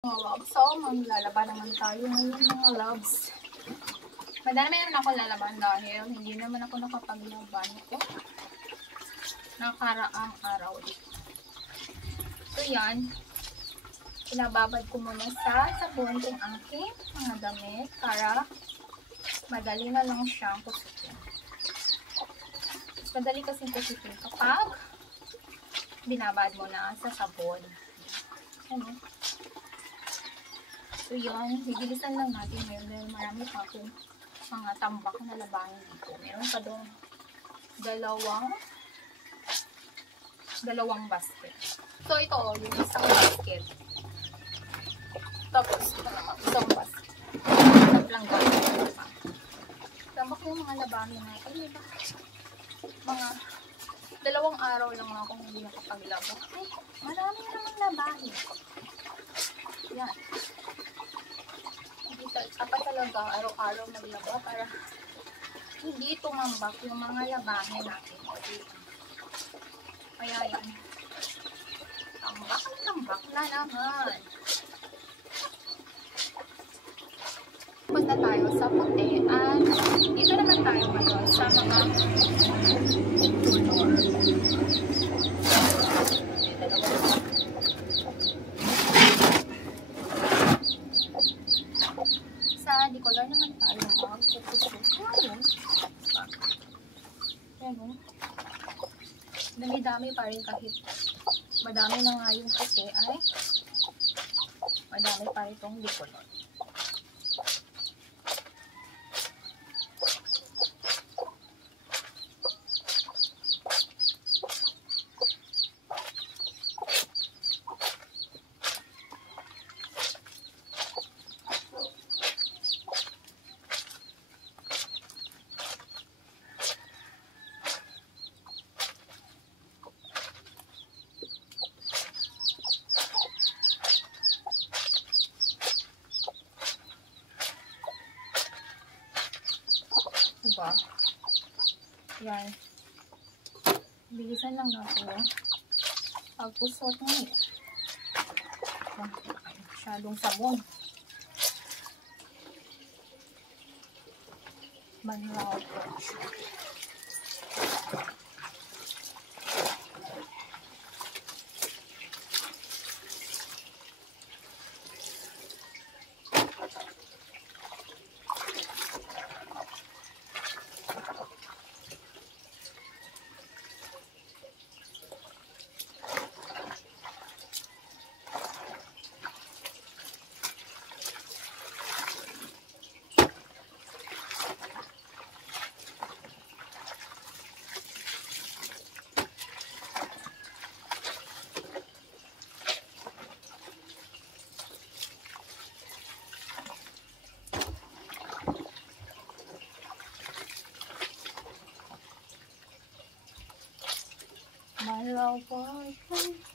Mga loves, so maglalaban naman tayo ngayon mga loves. Madami naman ako lalaban dahil hindi naman ako nakapaglaban ko nakaraang araw. So yan, pinababad ko muna sa sabon kung aking mga damit para madali na lang siyang kusitin. Madali kasing kusitin kapag binabad mo na sa sabon. Ano? So yun, bibilisan lang natin ngayon dahil marami pa akong mga tambak na labahin dito. Meron pa doon dalawang basket. So ito yung isang basket. Tapos ito naman isang basket. Lang gawin pa. Tambak yung mga labahin na ito. Diba? Mga 2 araw lang akong hindi nakapaglaba. Ay, marami naman labahin. Yan. Dapat talaga araw-araw maglaba para hindi tumambak yung mga labahin natin. Kaya yan. Tambak na naman. Tapos na tayo sa puti at dito naman tayo ngayon sa mga color. Di color naman tayo mag-focus. Ayan o. Dami-dami pa rin kahit madami na nga yung puti ay madami pa rin itong di color. Diba? Yan. Bilisan lang natin yung pagpusot ngayon. Masyadong sabon. Banlaw approach. My love boyfriend.